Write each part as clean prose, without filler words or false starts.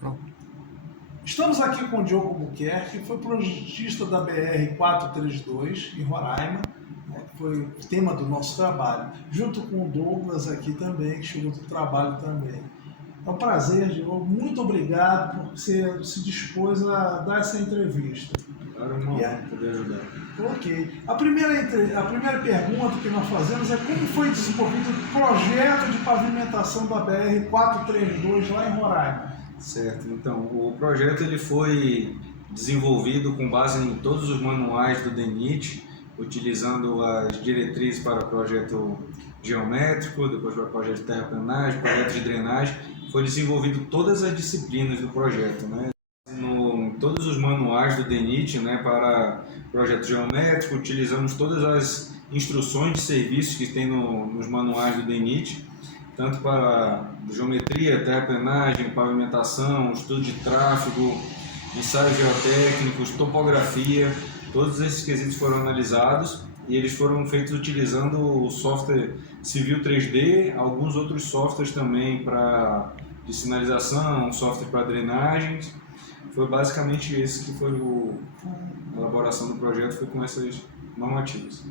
Pronto. Estamos aqui com o Diogo Albuquerque, que foi projetista da BR-432 em Roraima, né, que foi o tema do nosso trabalho, junto com o Douglas aqui também, que chegou do trabalho também. É um prazer, Diogo. Muito obrigado por você se dispôs a dar essa entrevista. Era uma honra poder ajudar. Ok. A primeira pergunta que nós fazemos é como foi desenvolvido o projeto de pavimentação da BR-432 lá em Roraima? Certo. Então, o projeto ele foi desenvolvido com base em todos os manuais do DENIT, utilizando as diretrizes para projeto geométrico, depois para projeto de terraplanagem, projeto de drenagem. Foi desenvolvido todas as disciplinas do projeto, né? Todos os manuais do DENIT, né, para projeto geométrico, utilizamos todas as instruções de serviço que tem nos manuais do DENIT, tanto para geometria, terraplanagem, pavimentação, estudo de tráfego, ensaios geotécnicos, topografia. Todos esses quesitos foram analisados e eles foram feitos utilizando o software Civil 3D, alguns outros softwares também de sinalização, software para drenagens. Foi basicamente esse que foi a elaboração do projeto, foi com essas normativas.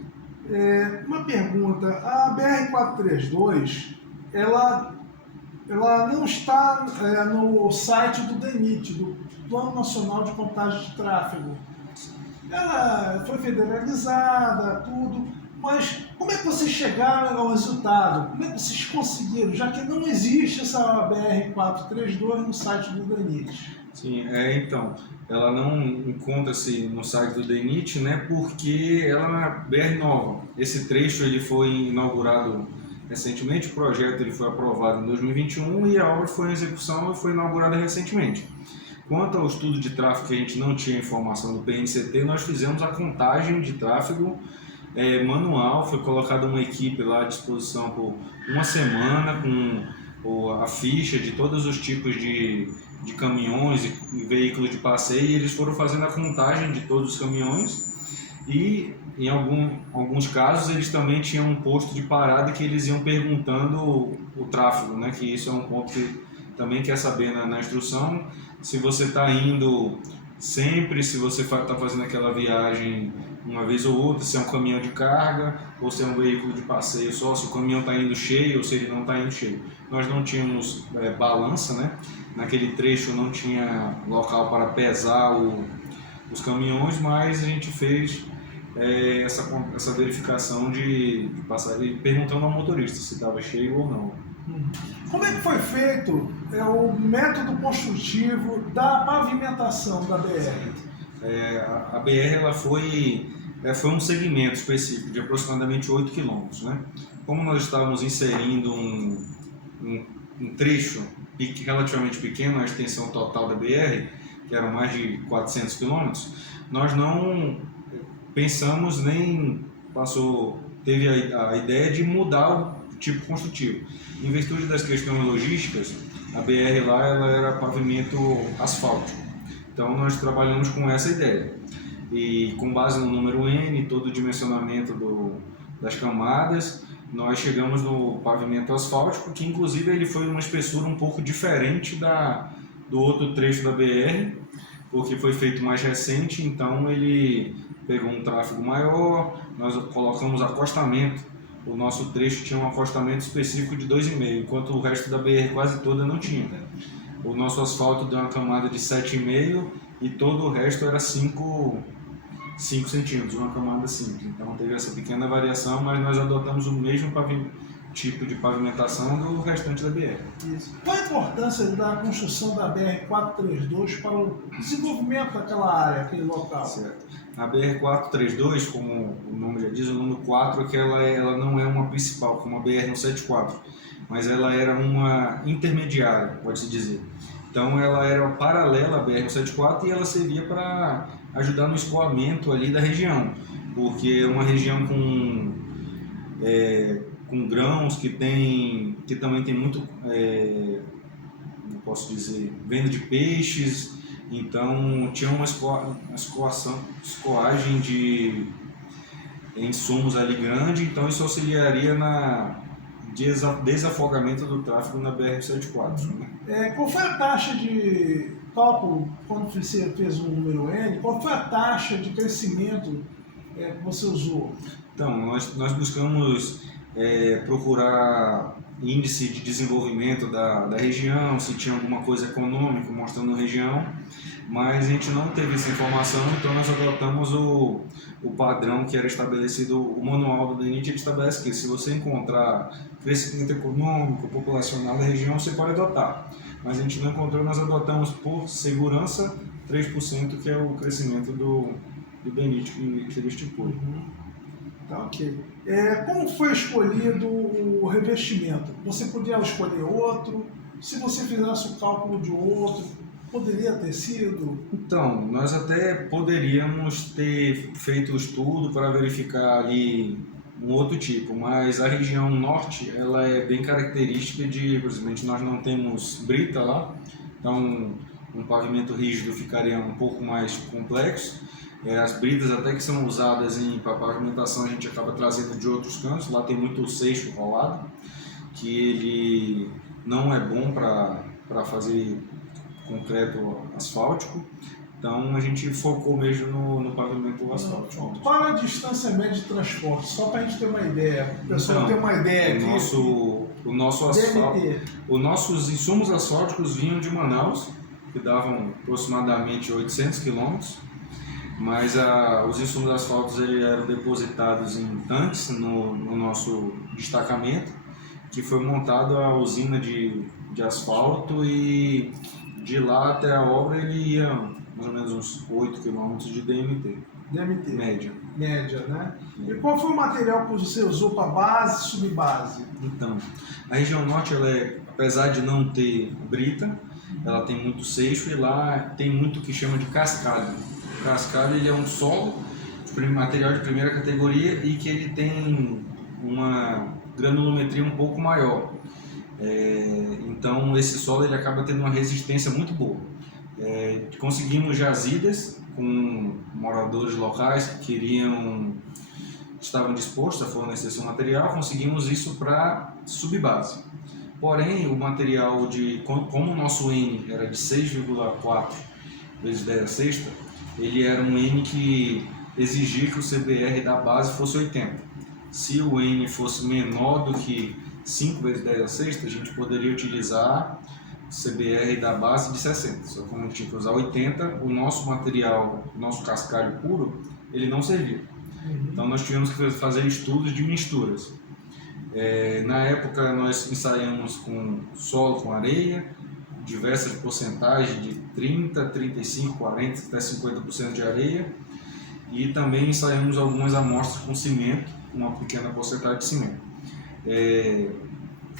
Uma pergunta, a BR-432, ela não está no site do DENIT, do Plano Nacional de Contagem de Tráfego. Ela foi federalizada, tudo, mas como é que vocês chegaram ao resultado? Como é que vocês conseguiram, já que não existe essa BR-432 no site do DENIT? Sim, então, ela não encontra-se no site do DENIT, né, porque ela é uma BR nova. Esse trecho ele foi inaugurado recentemente, o projeto ele foi aprovado em 2021 e a obra foi em execução e foi inaugurada recentemente. Quanto ao estudo de tráfego que a gente não tinha informação do PNCT, nós fizemos a contagem de tráfego manual, foi colocada uma equipe lá à disposição por uma semana com a ficha de todos os tipos de caminhões e veículos de passeio, e eles foram fazendo a contagem de todos os caminhões e em alguns casos eles também tinham um posto de parada que eles iam perguntando o tráfego, né? Que isso é um ponto que também quer saber na instrução, se você está indo sempre, se você está fazendo aquela viagem uma vez ou outra, se é um caminhão de carga ou se é um veículo de passeio só, se o caminhão está indo cheio ou se ele não está indo cheio. Nós não tínhamos balança, né? Naquele trecho não tinha local para pesar os caminhões, mas a gente fez essa verificação de passar, perguntando ao motorista se estava cheio ou não. Como é que foi feito o método construtivo da pavimentação da BR? A BR ela foi um segmento específico de aproximadamente 8 quilômetros, né? Como nós estávamos inserindo um trecho relativamente pequeno, a extensão total da BR, que eram mais de 400 quilômetros, nós não pensamos nem teve a ideia de mudar o tipo construtivo. Em virtude das questões logísticas, a BR lá ela era pavimento asfáltico. Então nós trabalhamos com essa ideia. E com base no número N, todo o dimensionamento das camadas, nós chegamos no pavimento asfáltico, que inclusive ele foi uma espessura um pouco diferente do outro trecho da BR, porque foi feito mais recente, então ele pegou um tráfego maior, nós colocamos acostamento. O nosso trecho tinha um acostamento específico de 2,5, enquanto o resto da BR quase toda não tinha. O nosso asfalto deu uma camada de 7,5 e todo o resto era 5 centímetros, uma camada simples. Então teve essa pequena variação, mas nós adotamos o mesmo tipo de pavimentação do restante da BR. Isso. Qual a importância da construção da BR-432 para o desenvolvimento daquela área, aquele local? Certo. A BR-432, como o nome já diz, o número 4 é que ela não é uma principal, como a BR-174, mas ela era uma intermediária, pode-se dizer. Então ela era paralela à BR-174 e ela servia para ajudar no escoamento ali da região, porque é uma região com grãos que também tem muito, não posso dizer, venda de peixes, então tinha uma escoagem de insumos ali grande, então isso auxiliaria desafogamento do tráfego na BR-174. Né? Qual foi a taxa de cálculo, quando você fez o número N, qual foi a taxa de crescimento que você usou? Então, nós buscamos procurar índice de desenvolvimento da região, se tinha alguma coisa econômica mostrando a região, mas a gente não teve essa informação, então nós adotamos o padrão que era estabelecido, o manual do DENIT, ele estabelece que se você encontrar crescimento econômico, populacional da região, você pode adotar. Mas a gente não encontrou, nós adotamos por segurança 3%, que é o crescimento do DENIT que ele estipula. Tá, ok. Como foi escolhido o revestimento? Você podia escolher outro? Se você fizesse o cálculo de outro, poderia ter sido? Então, nós até poderíamos ter feito o estudo para verificar ali um outro tipo, mas a região norte, ela é bem característica de, por exemplo, nós não temos brita lá, então um pavimento rígido ficaria um pouco mais complexo. As bridas até que são usadas para pavimentação a gente acaba trazendo de outros cantos, lá tem muito seixo rolado, que ele não é bom para fazer concreto asfáltico, então a gente focou mesmo no pavimento asfáltico. Qual a distância média de transporte? Só para a gente ter uma ideia, o pessoal ter uma ideia aqui. O nosso asfalto, os nossos insumos asfálticos vinham de Manaus, que davam aproximadamente 800 quilômetros. Mas os insumos asfálticos eram depositados em tanques no nosso destacamento, que foi montado a usina de asfalto, e de lá até a obra ele ia mais ou menos uns 8 km de DMT. DMT. Média, né? E qual foi o material que você usou para base e subbase? Então, a região norte, apesar de não ter brita, ela tem muito seixo, e lá tem muito que chama de cascalho. O cascalho ele é um solo, material de primeira categoria, e que ele tem uma granulometria um pouco maior. Então esse solo ele acaba tendo uma resistência muito boa. Conseguimos jazidas com moradores locais que estavam dispostos a fornecer esse material, conseguimos isso para subbase. Porém, o material como o nosso N era de 6,4 vezes 10 a sexta, ele era um N que exigia que o CBR da base fosse 80. Se o N fosse menor do que 5 vezes 10 a sexta, a gente poderia utilizar o CBR da base de 60. Só que como a gente tinha que usar 80, o nosso material, o nosso cascalho puro, ele não servia. Então nós tivemos que fazer estudos de misturas. Na época nós ensaiamos com solo com areia, diversas porcentagens de 30, 35, 40, até 50% de areia, e também ensaiamos algumas amostras com cimento, uma pequena porcentagem de cimento.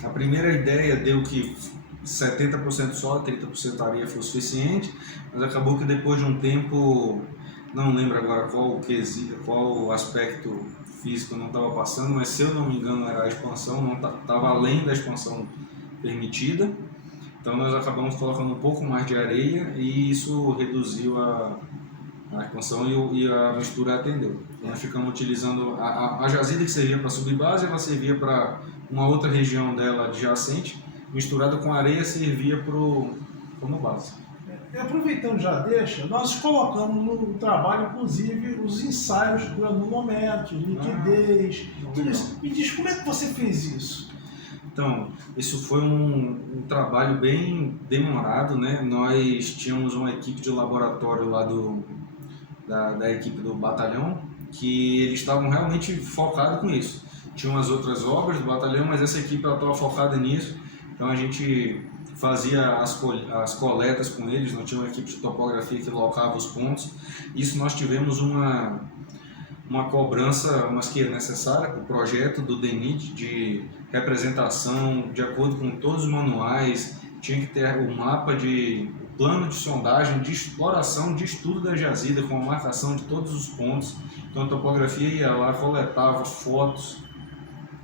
A primeira ideia deu que 70% solo, 30% areia foi suficiente, mas acabou que depois de um tempo, não lembro agora qual aspecto físico não estava passando, mas se eu não me engano era a expansão, não estava além da expansão permitida. Então nós acabamos colocando um pouco mais de areia e isso reduziu a expansão e a mistura atendeu. Então nós ficamos utilizando a jazida que servia para subbase, ela servia para uma outra região dela adjacente, misturada com areia servia como base. Aproveitando já deixa, nós colocamos no trabalho, inclusive, os ensaios de granulômetro, liquidez, tudo isso. Me diz, como é que você fez isso? Então, isso foi um trabalho bem demorado, né? Nós tínhamos uma equipe de laboratório lá da equipe do batalhão, que eles estavam realmente focados com isso. Tinham as outras obras do batalhão, mas essa equipe estava focada nisso, então a gente fazia as coletas com eles, nós tínhamos uma equipe de topografia que locava os pontos. Isso nós tivemos uma cobrança, mas que é necessária para o projeto do DENIT de representação, de acordo com todos os manuais, tinha que ter o mapa o plano de sondagem, de exploração, de estudo da jazida, com a marcação de todos os pontos. Então a topografia ia lá, coletava fotos.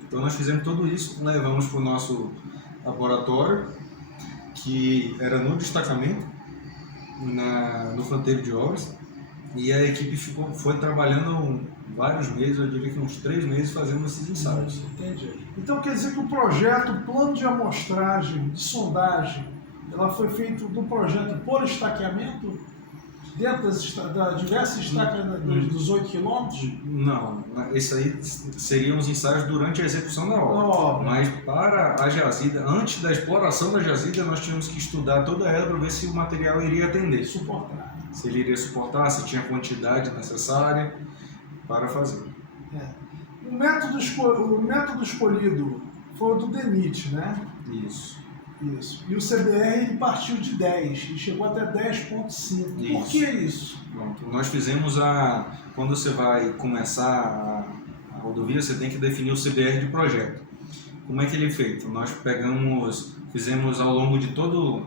Então nós fizemos tudo isso, levamos para o nosso laboratório, que era no destacamento, no canteiro de obras, E a equipe foi trabalhando vários meses, eu diria que uns 3 meses, fazendo esses ensaios. Entendi. Então quer dizer que o projeto, o plano de amostragem, de sondagem, ela foi feito do projeto por estaqueamento? Dentro das diversas estacas dos 8 quilômetros? Não, isso aí seriam os ensaios durante a execução da obra. Mas para a jazida, antes da exploração da jazida, nós tínhamos que estudar toda ela para ver se o material iria atender. Suportar. Se ele iria suportar, se tinha a quantidade necessária para fazer. O método escolhido foi o do DENIT, né? Isso. E o CBR ele partiu de 10 e chegou até 10,5. Por que isso? Pronto. Nós fizemos quando você vai começar a rodovia, você tem que definir o CBR de projeto. Como é que ele é feito? Nós fizemos ao longo de todo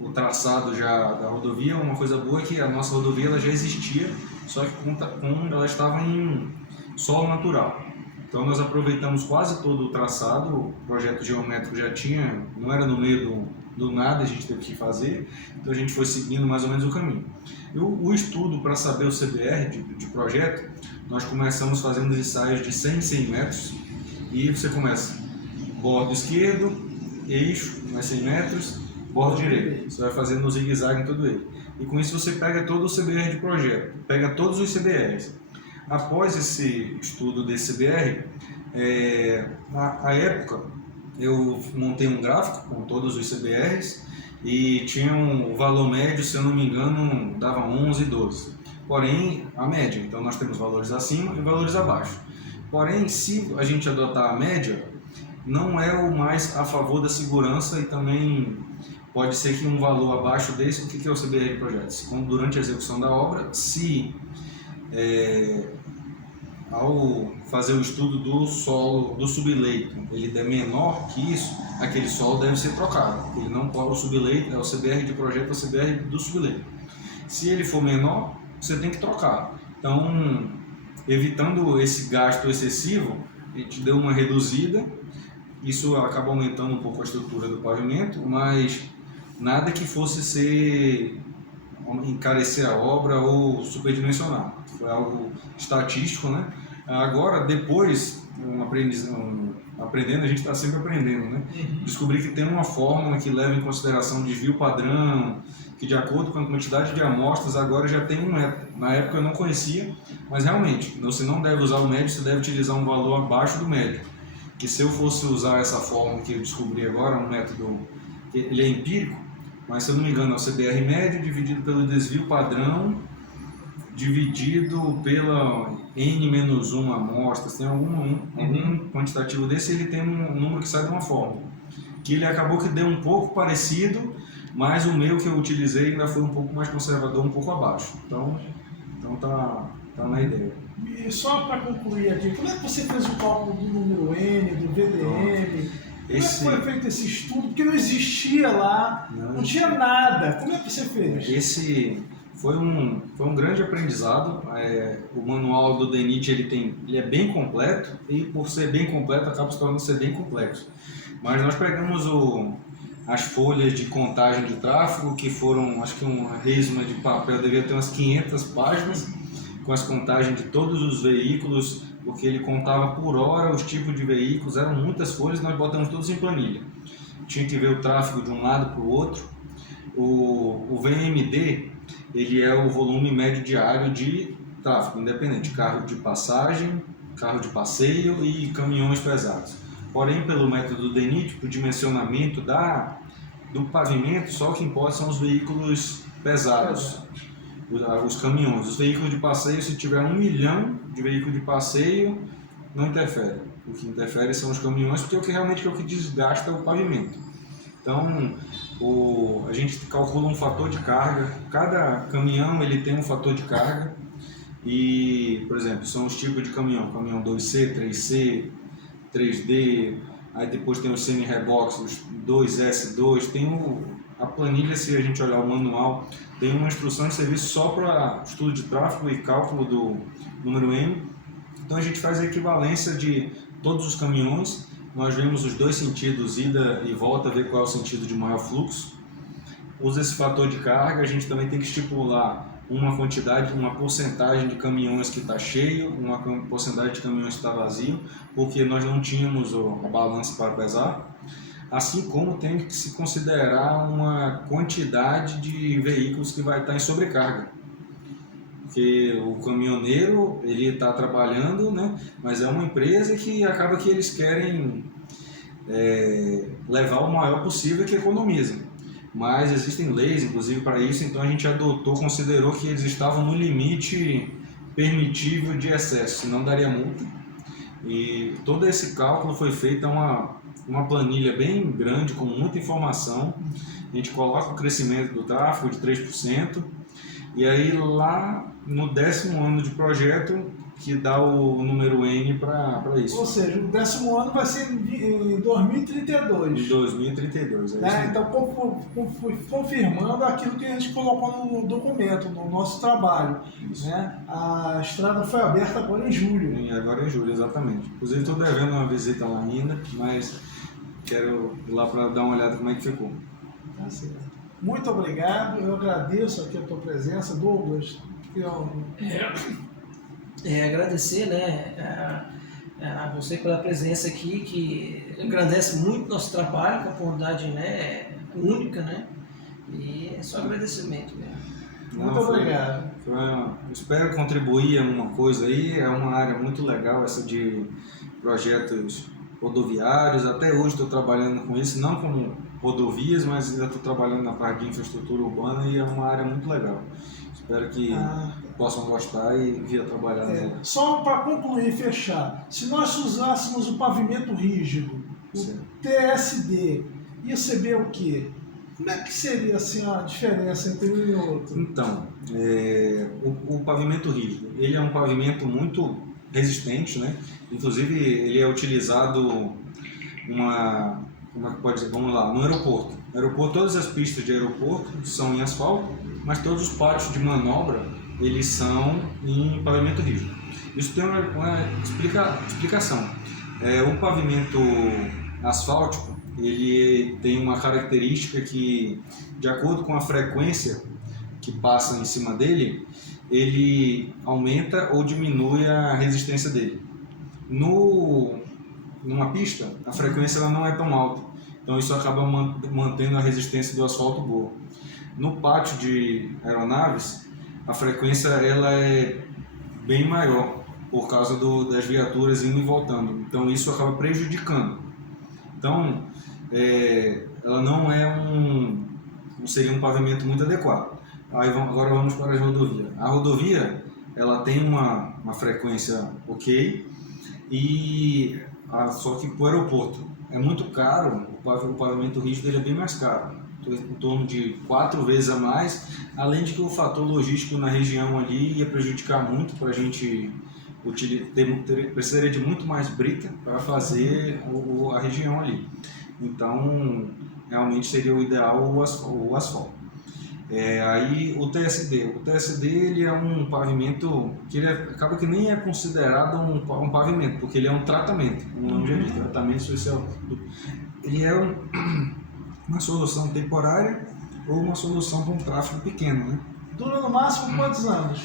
o traçado já da rodovia. Uma coisa boa é que a nossa rodovia ela já existia, só que ela estava em solo natural. Então nós aproveitamos quase todo o traçado, o projeto geométrico já tinha, não era no meio do nada, a gente teve que fazer, então a gente foi seguindo mais ou menos o caminho. O estudo para saber o CBR de projeto, nós começamos fazendo ensaios de 100 em 100 metros, e você começa bordo esquerdo, eixo, mais 100 metros, bordo direito, você vai fazendo um zigue-zague em todo ele. E com isso você pega todo o CBR de projeto, pega todos os CBRs. Após esse estudo desse CBR, na época eu montei um gráfico com todos os CBRs e tinha um valor médio, se eu não me engano, dava 11, 12. Porém, a média, então nós temos valores acima e valores abaixo. Porém, se a gente adotar a média, não é o mais a favor da segurança e também pode ser que um valor abaixo desse, o que é o CBR de projetos? Durante a execução da obra, se ao fazer o estudo do solo, do subleito, ele é menor que isso, aquele solo deve ser trocado. Ele não pode, o subleito, é o CBR de projeto, é o CBR do subleito. Se ele for menor, você tem que trocar. Então, evitando esse gasto excessivo, a gente deu uma reduzida, isso acaba aumentando um pouco a estrutura do pavimento, mas nada que fosse encarecer a obra ou superdimensionar. Foi algo estatístico, né? Agora, depois, aprendendo, a gente está sempre aprendendo, né? Descobri que tem uma fórmula que leva em consideração desvio padrão, que de acordo com a quantidade de amostras, agora já tem um método. Na época eu não conhecia, mas realmente, você não deve usar o médio, você deve utilizar um valor abaixo do médio. Que se eu fosse usar essa fórmula que eu descobri agora, um método, ele é empírico, mas se eu não me engano é o CBR médio dividido pelo desvio padrão, dividido pela N-1 amostras, tem algum quantitativo desse, ele tem um número que sai de uma fórmula. Que ele acabou que deu um pouco parecido, mas o meu que eu utilizei ainda foi um pouco mais conservador, um pouco abaixo. Então tá na ideia. E só para concluir aqui, como é que você fez o cálculo do número N, do VDM? Como é que foi feito esse estudo? Porque não existia lá, não tinha nada. Como é que você fez? Esse foi um grande aprendizado. O manual do DENIT ele é bem completo e por ser bem completo acaba se tornando ser bem complexo. Mas nós pegamos as folhas de contagem de tráfego, que foram, acho que uma resma de papel, devia ter umas 500 páginas, com as contagens de todos os veículos, porque ele contava por hora os tipos de veículos, eram muitas folhas, nós botamos todos em planilha. Tinha que ver o tráfego de um lado para o outro. O VMD, ele é o volume médio diário de tráfego, independente, carro de passagem, carro de passeio e caminhões pesados. Porém, pelo método do DENIT, o dimensionamento do pavimento, só o que importa são os veículos pesados. Os caminhões. Os veículos de passeio, se tiver 1 milhão de veículos de passeio, não interfere. O que interfere são os caminhões, porque realmente é o que desgasta o pavimento. Então, a gente calcula um fator de carga. Cada caminhão ele tem um fator de carga. E, por exemplo, são os tipos de caminhão. Caminhão 2C, 3C, 3D. Aí depois tem os semi-reboques, os 2S2. Tem a planilha, se a gente olhar o manual, tem uma instrução de serviço só para estudo de tráfego e cálculo do número M. Então a gente faz a equivalência de todos os caminhões, nós vemos os dois sentidos, ida e volta, ver qual é o sentido de maior fluxo. Usa esse fator de carga, a gente também tem que estipular uma quantidade, uma porcentagem de caminhões que está cheio, uma porcentagem de caminhões que está vazio, porque nós não tínhamos a balança para pesar, assim como tem que se considerar uma quantidade de veículos que vai estar em sobrecarga. Porque o caminhoneiro, ele está trabalhando, né? Mas é uma empresa que acaba que eles querem levar o maior possível que economiza. Mas existem leis, inclusive, para isso, então a gente considerou que eles estavam no limite permitível de excesso, senão daria multa. E todo esse cálculo foi feito uma planilha bem grande, com muita informação. A gente coloca o crescimento do tráfego de 3%, e aí lá no 10º ano de projeto, que dá o número N para isso. Ou seja, o 10º ano vai ser em 2032. Em 2032, Então, confirmando aquilo que a gente colocou no documento, no nosso trabalho. Né? A estrada foi aberta agora em julho. Agora em julho, exatamente. Inclusive, estou devendo uma visita lá ainda, mas quero ir lá para dar uma olhada como é que ficou. Tá certo. Muito obrigado, eu agradeço aqui a tua presença, Douglas. Agradecer, né, a você pela presença aqui, que engrandece muito nosso trabalho, que a oportunidade, né, única, né, e é só agradecimento mesmo. Muito obrigado. Espero contribuir em alguma coisa aí, é uma área muito legal essa de projetos rodoviários, até hoje estou trabalhando com isso, não como rodovias, mas ainda estou trabalhando na parte de infraestrutura urbana e é uma área muito legal. Espero que possam gostar e vir trabalhar nela. Só para concluir e fechar, se nós usássemos o pavimento rígido, o TSD, ia ser o quê? Como é que seria assim, a diferença entre um e outro? Então, o pavimento rígido, ele é um pavimento muito resistente, né? Inclusive ele é utilizado como é que pode dizer? Vamos lá, no aeroporto. Todas as pistas de aeroporto são em asfalto, mas todos os pátios de manobra eles são em pavimento rígido. Isso tem uma explicação. O pavimento asfáltico ele tem uma característica que, de acordo com a frequência que passa em cima dele, ele aumenta ou diminui a resistência dele. Numa pista, a frequência ela não é tão alta, então isso acaba mantendo a resistência do asfalto boa. No pátio de aeronaves, a frequência ela é bem maior, por causa das viaturas indo e voltando, então isso acaba prejudicando. Então, ela não seria um pavimento muito adequado. Agora vamos para a rodovia. A rodovia ela tem uma frequência ok, só que para o aeroporto é muito caro, o pavimento rígido ele é bem mais caro, em torno de 4 vezes a mais, além de que o fator logístico na região ali ia prejudicar muito para a gente precisaria de muito mais brita para fazer a região ali. Então, realmente seria o ideal o asfalto. Aí o TSD ele é um pavimento que ele acaba que nem é considerado um pavimento, porque ele é um tratamento, um nome já diz, tratamento especial. Ele é uma solução temporária ou uma solução para um tráfego pequeno, né? Dura no máximo quantos anos?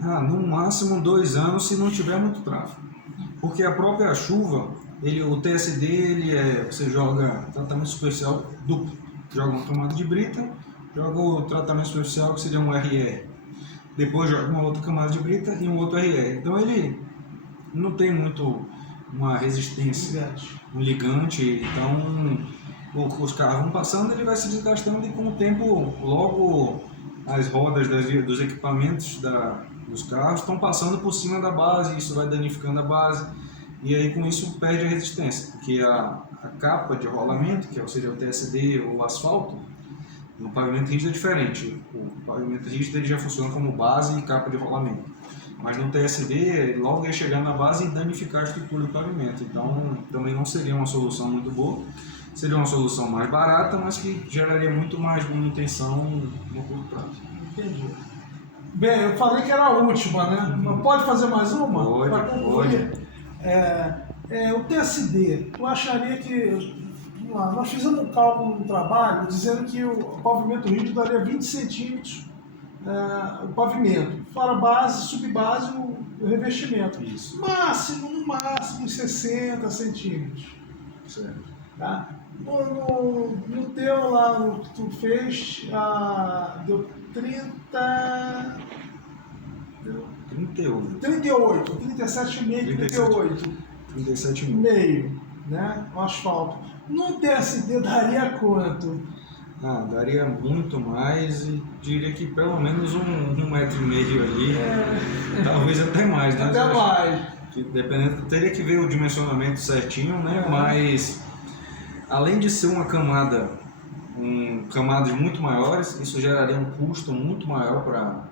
No máximo 2 anos se não tiver muito tráfego, porque a própria chuva, o TSD você joga tratamento superficial duplo, joga uma camada de brita, joga o tratamento superficial que seria um RR, depois joga uma outra camada de brita e um outro RR. Então ele não tem muito uma resistência, um ligante, então os carros vão passando, ele vai se desgastando e com o tempo logo as rodas dos equipamentos dos carros estão passando por cima da base, isso vai danificando a base e aí com isso perde a resistência, porque a capa de rolamento, que seria o TSD ou o asfalto, no pavimento rígido é diferente. O pavimento rígido ele já funciona como base e capa de rolamento. Mas no TSD, logo ia chegar na base e danificar a estrutura do pavimento. Então, também não seria uma solução muito boa. Seria uma solução mais barata, mas que geraria muito mais manutenção no curto prazo. Entendi. Bem, eu falei que era a última, né? Mas pode fazer mais uma? Pode. O TSD, tu acharia que... Nós fizemos um cálculo no trabalho dizendo que o pavimento rígido daria 20 centímetros o pavimento. Fora base, subbase, o revestimento. Isso. No máximo, 60 centímetros. Certo. Tá? No teu lá, no que tu fez, deu 30... Deu 38. 38, 37,5, 38. 37 mil. Meio, né? O asfalto. No TSD daria quanto? Daria muito mais e diria que pelo menos um metro e meio ali, talvez até mais, né? Até mais. Que dependendo, teria que ver o dimensionamento certinho, né? É. Mas além de ser uma camada, camadas muito maiores, isso geraria um custo muito maior para,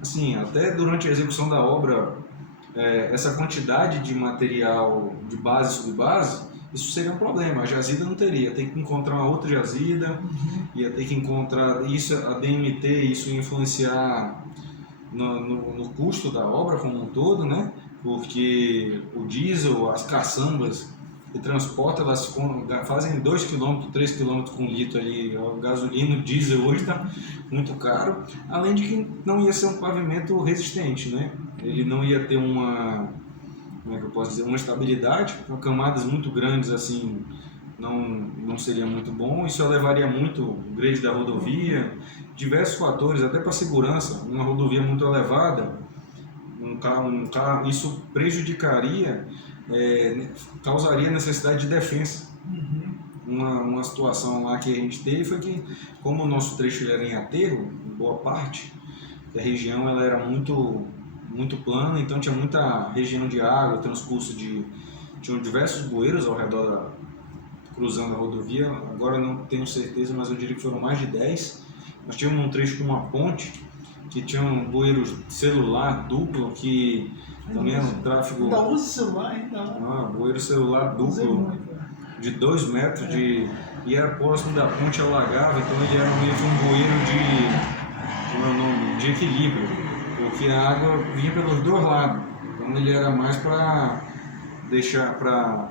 assim, até durante a execução da obra, essa quantidade de material de base e subbase, isso seria um problema. A jazida não teria, tem que encontrar uma outra jazida, ia ter que encontrar isso, a DMT, isso ia influenciar no custo da obra como um todo, né? Porque o diesel, as caçambas que transportam, elas fazem 2 km, 3 km com litro ali. A gasolina, o diesel hoje está muito caro, além de que não ia ser um pavimento resistente, né? Ele não ia ter como é que eu posso dizer, uma estabilidade, com camadas muito grandes assim, não seria muito bom. Isso elevaria muito o grade da rodovia, diversos fatores, até para segurança. Uma rodovia muito elevada, isso prejudicaria, causaria necessidade de defesa. Uma situação lá que a gente teve foi que, como o nosso trecho era em aterro, em boa parte, a região ela era muito plana, então tinha muita região de água, transcurso tinham diversos bueiros ao redor cruzando a rodovia. Agora não tenho certeza, mas eu diria que foram mais de 10. Nós tínhamos um trecho com uma ponte que tinha um bueiro celular duplo, que também era um tráfego... Ainda usa celular ainda? Bueiro celular duplo de 2 metros e era próximo da ponte, alagava, então ele era meio que um bueiro de equilíbrio, porque a água vinha pelos dois lados, então ele era mais para deixar para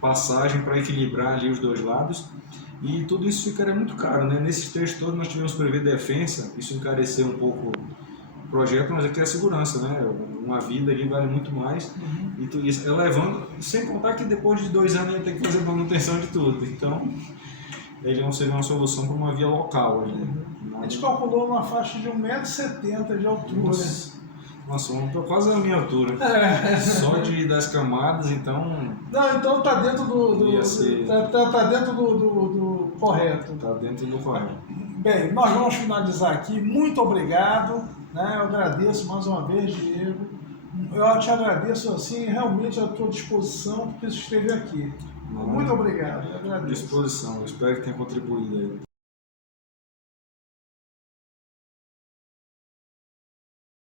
passagem, para equilibrar ali os dois lados. E tudo isso ficaria muito caro, né? Nesses trechos todos nós tivemos que prever defesa, isso encareceu um pouco o projeto, mas aqui é a segurança, né? Uma vida ali vale muito mais. E tudo isso elevando, sem contar que depois de 2 anos ia ter que fazer manutenção de tudo. Então, ele não seria uma solução para uma via local. A gente calculou uma faixa de 1,70 m de altura. Nossa, quase a minha altura. Só das camadas, então... Não, então tá dentro tá dentro do correto. Tá dentro do correto. Bem, nós vamos finalizar aqui. Muito obrigado. Né? Eu agradeço mais uma vez, Diego. Eu te agradeço assim, realmente à tua disposição, porque você esteve aqui. Muito obrigado. Eu agradeço. Disposição. Eu espero que tenha contribuído aí.